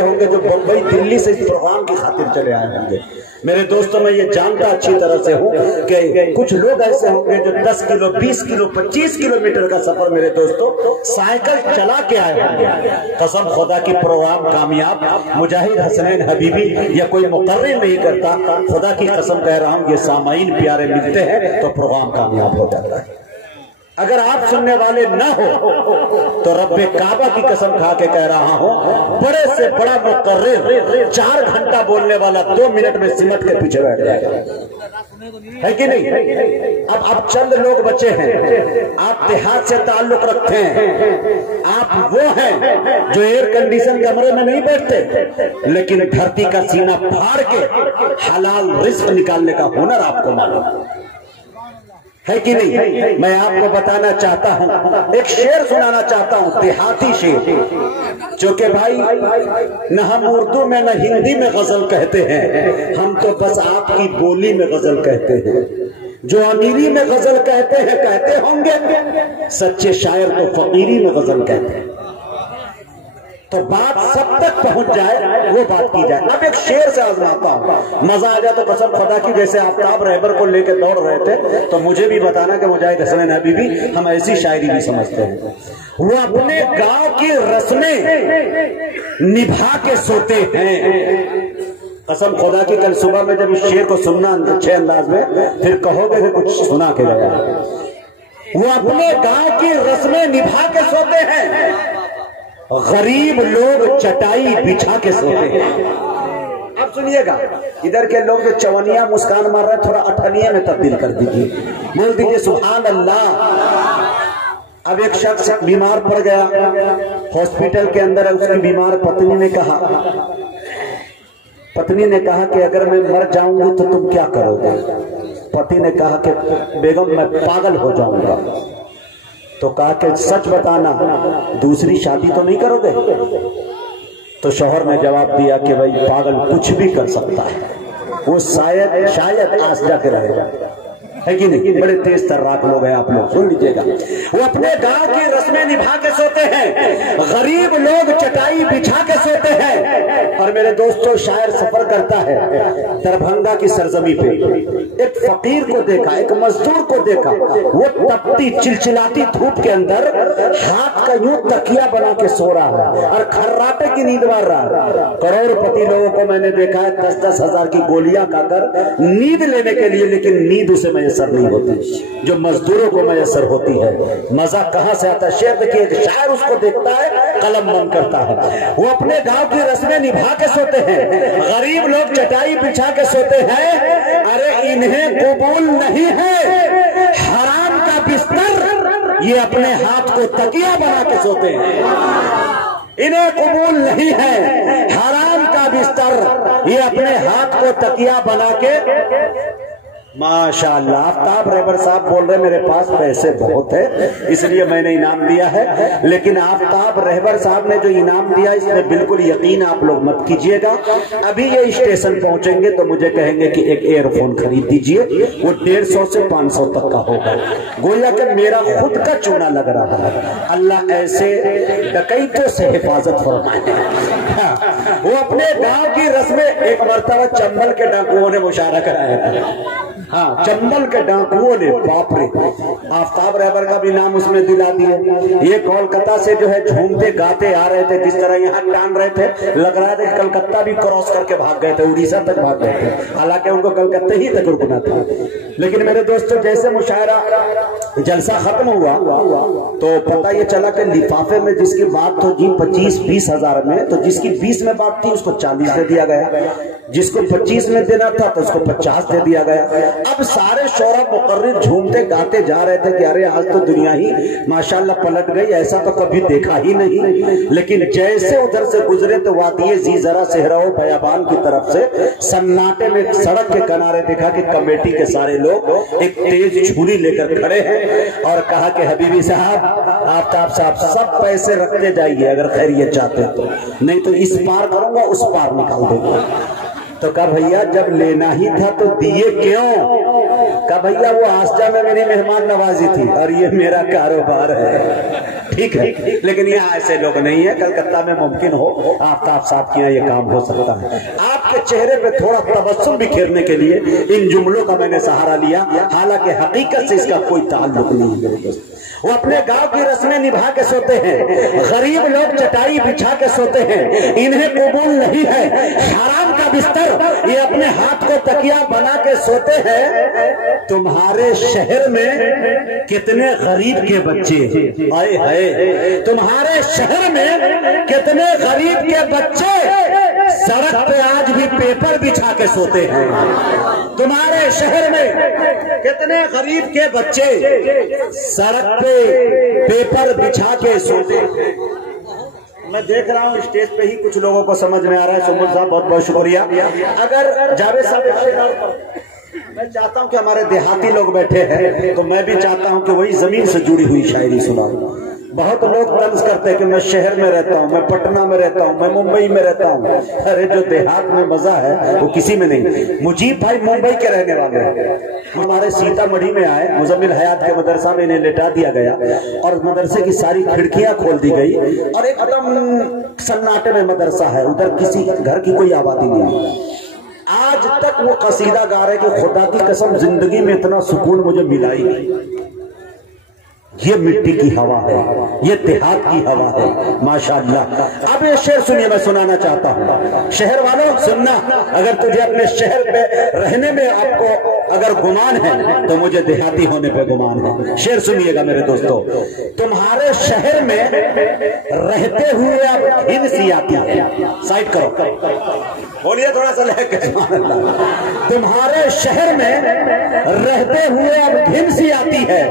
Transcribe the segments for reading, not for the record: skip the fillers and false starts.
ہوں گے جو بمبئی دلی سے اس پروگرام کی خاطر چلے آئے ہوں گے۔ میرے دوستوں میں یہ جانتا اچھی طرح سے ہوں کہ کچھ لوگ ایسے ہوں گے جو 10 کلو 20 کلو 25 کلومیٹر کا سفر میرے دوستوں سائیکل چلا کے آئے ہوں گے۔ قسم خدا کی پروگرام کامیاب مجاہد حسنین حبیبی یا کوئی مقرر نہیں کرتا، خدا کی قسم کہہ رہا ہوں یہ سامعین پیارے ملتے ہیں تو پروگرام کامیاب ہو جاتا ہے۔ اگر آپ سننے والے نہ ہو تو رب کعبہ کی قسم کھا کے کہہ رہا ہوں بڑے سے بڑا مقرر 4 گھنٹہ بولنے والا 2 منٹ میں سمٹ کے پیچھے بیٹھ جائے گا، ہے کہ نہیں؟ اب چند لوگ بچے ہیں، آپ دیہات سے تعلق رکھتے ہیں، آپ وہ ہیں جو ایئر کنڈیشن کمرے میں نہیں بیٹھتے لیکن دھرتی کا سینہ پھاڑ کے حلال رزق نکالنے کا ہنر آپ کو معلوم ہے کہ نہیں؟ میں آپ کو بتانا چاہتا ہوں، ایک شعر سنانا چاہتا ہوں، دیہاتی شعر، جو کہ بھائی نہ ہم اردو میں نہ ہندی میں غزل کہتے ہیں، ہم تو بس آپ کی بولی میں غزل کہتے ہیں۔ جو امیری میں غزل کہتے ہیں کہتے ہوں گے، سچے شاعر تو فقیری میں غزل کہتے ہیں۔ تو بات سب تک پہنچ جائے وہ بات کی جائے۔ اب ایک شعر سے آزماتا ہوں، مزہ آ جائے تو قسم خدا کی جیسے آفتاب رہبر کو لے کے دوڑ رہے تھے تو مجھے بھی بتانا کہ مجاہد حسنین حبیبی ہم ایسی شاعری بھی سمجھتے ہیں۔ وہ اپنے گاؤں کی رسمیں نبھا کے سوتے ہیں۔ قسم خدا کی کل صبح میں جب اس شعر کو سننا اچھے انداز میں پھر کہو گے کہ کچھ سنا کے گیا۔ وہ اپنے گاؤں کی رسمیں نبھا کے سوتے ہیں، غریب لوگ چٹائی بچھا کے سوتے ہیں۔ اب سنیے گا، ادھر کے لوگ جو چونیاں مسکان مار رہے ہیں تھوڑا اٹھنیے میں تبدیل کر دیجیے، بول دیجیے سبحان اللہ۔ اب ایک شخص بیمار پڑ گیا ہاسپٹل کے اندر، اس کی بیمار پتنی نے کہا کہ اگر میں مر جاؤں گی تو تم کیا کرو گے؟ پتی نے کہا کہ بیگم میں پاگل ہو جاؤں گا۔ تو کہا کہ سچ بتانا دوسری شادی تو نہیں کرو گے؟ تو شوہر نے جواب دیا کہ بھائی پاگل کچھ بھی کر سکتا ہے، وہ شاید آس جا کے رہے گا، ہے کہ نہیں؟ بڑے تیز تراک لوگ ہیں آپ لوگ، سن لیجیے گا۔ وہ اپنے گاؤں کی رسمیں نبھا کے سوتے ہیں، غریب لوگ چٹائی بچھا کے سوتے ہیں۔ اور میرے دوستو شاعر سفر کرتا ہے دربھنگا کی سرزمی پہ، ایک فقیر کو دیکھا، ایک مزدور کو دیکھا، وہ تپتی چلچلاتی دھوپ کے اندر ہاتھ کا یوں تکیہ بنا کے سو رہا ہے اور کھراٹے کی نیند مار رہا ہے۔ کروڑ پتی لوگوں کو میں نے دیکھا ہے 10-10 ہزار کی گولیاں کھا کر نیند لینے کے لیے، لیکن نیند اسے میسر نہیں ہوتی جو مزدوروں کو میسر ہوتی ہے۔ مزہ کہاں سے آتا ہے؟ شعر دیکھیے، شاعر اس کو دیکھتا ہے قلم بند کرتا ہے۔ وہ اپنے گاؤں کی رسمیں نبھا کے سوتے ہیں، غریب لوگ چٹائی بچھا کے سوتے ہیں۔ ارے انہیں قبول نہیں ہے حرام کا بستر، یہ اپنے ہاتھ کو تکیہ بنا کے سوتے ہیں۔ انہیں قبول نہیں ہے حرام کا بستر، یہ اپنے ہاتھ کو تکیہ بنا کے۔ ماشاءاللہ آفتاب رہبر صاحب بول رہے میرے پاس پیسے بہت ہے اس لیے میں نے انعام دیا ہے، لیکن آفتاب رہبر صاحب نے جو انعام دیا اس میں بالکل یقین آپ لوگ مت کیجئے گا۔ ابھی یہ اسٹیشن پہنچیں گے تو مجھے کہیں گے کہ ایک ایئر فون خرید دیجئے، وہ 150 سے 500 تک کا ہوگا، گویا کہ میرا خود کا چونا لگ رہا ہے۔ اللہ ایسے ڈکیتوں سے حفاظت فرمائے۔ وہ اپنے گاؤں کی رسمیں، ایک مرتبہ چنبل کے ڈاکوؤں نے مشاہدہ کرایا تھا، ہاں چنبل کے ڈاکوؤں نے، باپ رے، آفتاب رہبر کا بھی نام اس میں دلا دیا۔ یہ کولکتہ سے جو ہے جھومتے گاتے آ رہے تھے، جس طرح یہاں ٹان رہے تھے لگ رہا تھا کہ کلکتہ بھی کراس کر کے بھاگ گئے تھے، اڑیسہ تک بھاگ گئے تھے، حالانکہ ان کو کلکتہ ہی تک رکنا تھا۔ لیکن میرے دوستو جیسے مشاعرہ جلسہ ختم ہوا تو پتہ یہ چلا کہ لفافے میں جس کی بات تو جی 25-20 ہزار میں، تو جس کی 20 میں بات تھی اس کو 40 دے دیا گیا، جس کو 25 میں دینا تھا تو اس کو 50 دے دیا گیا۔ اب سارے شعراء مقرر جھومتے گاتے جا رہے تھے کہ ارے آج تو دنیا ہی ماشاءاللہ پلٹ گئی، ایسا تو کبھی دیکھا ہی نہیں۔ لیکن جیسے ادھر سے گزرے تو وادی زیزرا صحرا و بیابان کی طرف سے سناٹے میں سڑک کے کنارے دیکھا کہ کمیٹی کے سارے لوگ ایک تیز چھری لے کر کھڑے ہیں اور کہا کہ حبیبی صاحب، آفتاب صاحب، سب پیسے رکھتے جائیے اگر خیریت چاہتے تو، نہیں تو اس پار کروں گا اس پار نکال دوں گا۔ تو کہا بھیا جب لینا ہی تھا تو دیے کیوں؟ کہا بھیا وہ آسجا میں میری مہمان نوازی تھی اور یہ میرا کاروبار ہے۔ ٹھیک ہے، لیکن یہاں ایسے لوگ نہیں ہیں۔ کلکتہ میں ممکن ہو آفتاب صاحب کے یہاں یہ کام ہو سکتا ہے۔ آپ کے چہرے پہ تھوڑا تبسم بکھیرنے کے لیے ان جملوں کا میں نے سہارا لیا، حالانکہ حقیقت سے اس کا کوئی تعلق نہیں ہے میرے دوست۔ وہ اپنے گاؤں کی رسمیں نبھا کے سوتے ہیں، غریب لوگ چٹائی بچھا کے سوتے ہیں، انہیں قبول نہیں ہے حرام کا بستر، یہ اپنے ہاتھ کو تکیہ بنا کے سوتے ہیں۔ تمہارے شہر میں کتنے غریب کے بچے، آئے ہائے، تمہارے شہر میں کتنے غریب کے بچے سڑک پہ آج بھی پیپر بچھا کے سوتے ہیں۔ تمہارے شہر میں کتنے غریب کے بچے سڑک پہ پیپر بچھا کے سوتے ہیں۔ میں دیکھ رہا ہوں اسٹیج پہ ہی کچھ لوگوں کو سمجھ میں آ رہا ہے۔ سمجھ صاحب بہت بہت شکریہ۔ اگر جاوید صاحب، میں چاہتا ہوں کہ ہمارے دیہاتی لوگ بیٹھے ہیں تو میں بھی چاہتا ہوں کہ وہی زمین سے جڑی ہوئی شاعری سناؤں۔ بہت لوگ طنز کرتے ہیں کہ میں شہر میں رہتا ہوں، میں پٹنہ میں رہتا ہوں، میں ممبئی میں رہتا ہوں۔ ارے جو دیہات میں مزہ ہے وہ کسی میں نہیں۔ مجیب بھائی ممبئی کے رہنے والے ہیں، ہمارے سیتا مڑھی میں آئے، مزمل حیات کے مدرسہ میں انہیں لٹا دیا گیا اور مدرسے کی ساری کھڑکیاں کھول دی گئی اور ایک دم سناٹے میں مدرسہ ہے، ادھر کسی گھر کی کوئی آبادی نہیں۔ آج تک وہ قصیدہ گا رہے کہ خدا کی قسم زندگی میں اتنا سکون مجھے ملا ہی نہیں۔ یہ مٹی کی ہوا ہے، یہ دیہات کی ہوا ہے، ماشاءاللہ۔ اب یہ شعر سنیے، میں سنانا چاہتا ہوں۔ شہر والوں سننا، اگر تجھے اپنے شہر پہ رہنے میں آپ کو اگر گمان ہے تو مجھے دیہاتی ہونے پہ گمان ہے۔ شعر سنیے گا میرے دوستو۔ تمہارے شہر میں رہتے ہوئے اب گھن سی آتی ہے، سائٹ کرو، بولیے تھوڑا سا لے کے سبحان اللہ۔ تمہارے شہر میں رہتے ہوئے اب گھن سی آتی ہے،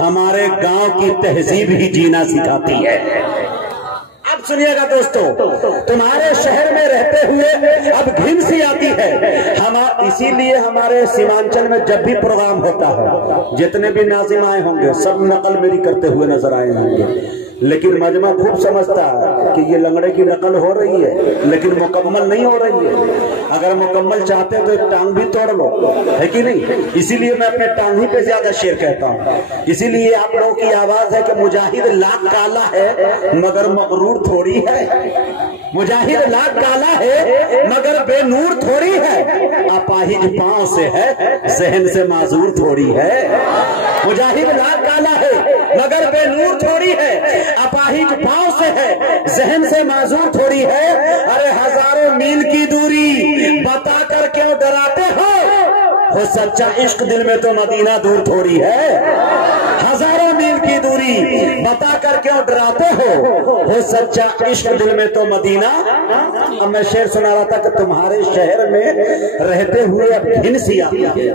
ہمارے گاؤں کی تہذیب ہی جینا سکھاتی ہے۔ اب سنیے گا دوستو، تمہارے شہر میں رہتے ہوئے اب گھن سی آتی ہے، اسی لیے ہمارے سیمانچل میں جب بھی پروگرام ہوتا ہے جتنے بھی ناظم آئے ہوں گے سب نقل میری کرتے ہوئے نظر آئے ہوں گے، لیکن مجمع خوب سمجھتا ہے کہ یہ لنگڑے کی نقل ہو رہی ہے لیکن مکمل نہیں ہو رہی ہے۔ اگر مکمل چاہتے تو ایک ٹانگ بھی توڑ لو، ہے کہ نہیں؟ اسی لیے میں اپنے ٹانگ ہی پہ زیادہ شعر کہتا ہوں۔ اسی لیے آپ لوگوں کی آواز ہے کہ مجاہد لاکھ کالا ہے مگر مغرور تھوڑی ہے، مجاہد لاکھ کالا ہے مگر بے نور تھوڑی ہے، اپاہج پاؤں سے ہے ذہن سے معذور تھوڑی ہے۔ مجاہد لاکھ کالا ہے مگر بے نور تھوڑی ہے، اپاہج پاؤں سے ہے ذہن سے معذور تھوڑی ہے۔ ارے ہزاروں میل کی دوری بتا کر کیوں ڈراتے ہو سچا عشق دل میں تو مدینہ دور تھوڑی ہے۔ ہزاروں میل کی دوری بتا کر کیوں ڈراتے ہو سچا عشق دل میں تو مدینہ۔ اب میں شعر سنا رہا تھا کہ تمہارے شہر میں رہتے ہوئے اب گھن سی آتی ہے،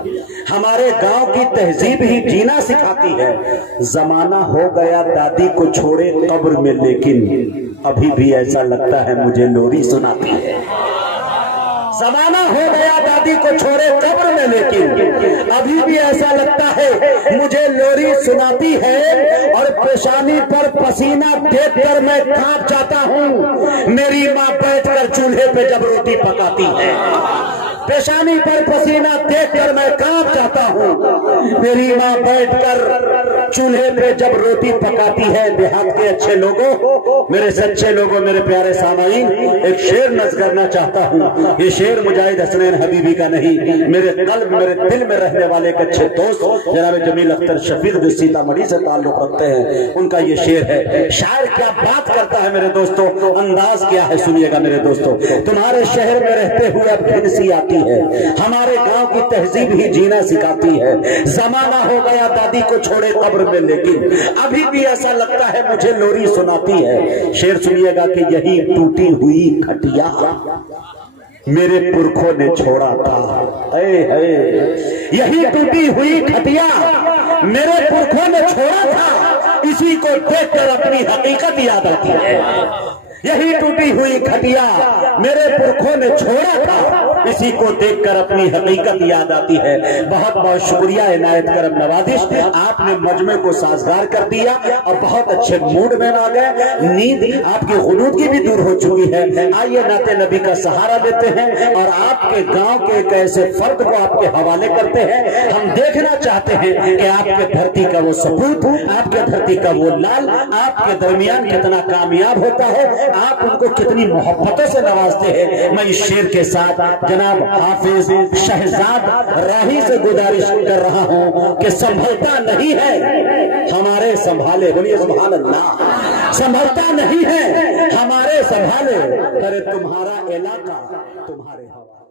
ہمارے گاؤں کی تہذیب ہی جینا سکھاتی ہے۔ زمانہ ہو گیا دادی کو چھوڑے قبر میں لیکن ابھی بھی ایسا لگتا ہے مجھے لوری سناتی ہے۔ زمانہ ہو گیا دادی کو چھوڑے قبر میں لیکن ابھی بھی ایسا لگتا ہے مجھے لوری سناتی ہے، اور پیشانی پر پسینہ دیکھ کر میں کانپ جاتا ہوں میری ماں بیٹھ کر چولہے پہ جب روٹی پکاتی ہے۔ پیشانی پر پسینہ دیکھ کر میں کانپ جاتا ہوں میری ماں بیٹھ کر چولہے پہ جب روٹی پکاتی ہے۔ دیہات کے اچھے لوگوں، میرے سچے لوگوں، میرے پیارے سامعین، ایک شعر نظر کرنا چاہتا ہوں۔ یہ شعر مجاہد حسنین حبیبی کا نہیں، میرے قلب میرے دل میں رہنے والے ایک اچھے دوست جناب جمیل اختر شفیق جو سیتا مڑھی سے تعلق رکھتے ہیں ان کا یہ شعر ہے۔ شاعر کیا بات کرتا ہے میرے دوستو، انداز کیا ہے سنیے گا میرے دوستو۔ تمہارے شہر میں رہتے ہوئے اب گھن سی آتی ہے، ہمارے گاؤں کی تہذیب ہی جینا سکھاتی ہے۔ زمانہ ہو گیا دادی کو چھوڑے قبر میں لیکن ابھی بھی ایسا لگتا ہے مجھے لوری سناتی ہے۔ شعر سنیے گا کہ یہی ٹوٹی ہوئی کھٹیا میرے پرکھوں نے چھوڑا تھا، یہی ٹوٹی ہوئی کھٹیا میرے پرکھوں نے چھوڑا تھا، اسی کو دیکھ کر اپنی حقیقت یاد آتی ہے۔ یہی ٹوٹی ہوئی کھٹیا میرے پرکھوں نے چھوڑا تھا، اسی کو دیکھ کر اپنی حقیقت یاد آتی ہے۔ بہت بہت شکریہ عنایت کرم نوازش، آپ نے مجمع کو سازگار کر دیا اور بہت اچھے موڈ میں آ گئے، نیند آپ کی غنودگی بھی دور ہو چکی ہے۔ آئیے نعت نبی کا سہارا لیتے ہیں اور آپ کے گاؤں کے ایک ایسے فرد کو آپ کے حوالے کرتے ہیں۔ ہم دیکھنا چاہتے ہیں کہ آپ کے دھرتی کا وہ سپوت، آپ کے دھرتی کا وہ لال آپ کے درمیان کتنا کامیاب ہوتا ہے، آپ ان کو کتنی محبتوں سے نوازتے ہیں۔ میں اس شعر کے ساتھ جناب حافظ شہزاد راہی سے گزارش کر رہا ہوں کہ سنبھلتا نہیں ہے ہمارے سنبھالے، بولیے سبحان اللہ، سنبھلتا نہیں ہے ہمارے سنبھالے، کرے تمہارا علاقہ تمہارے حوالے۔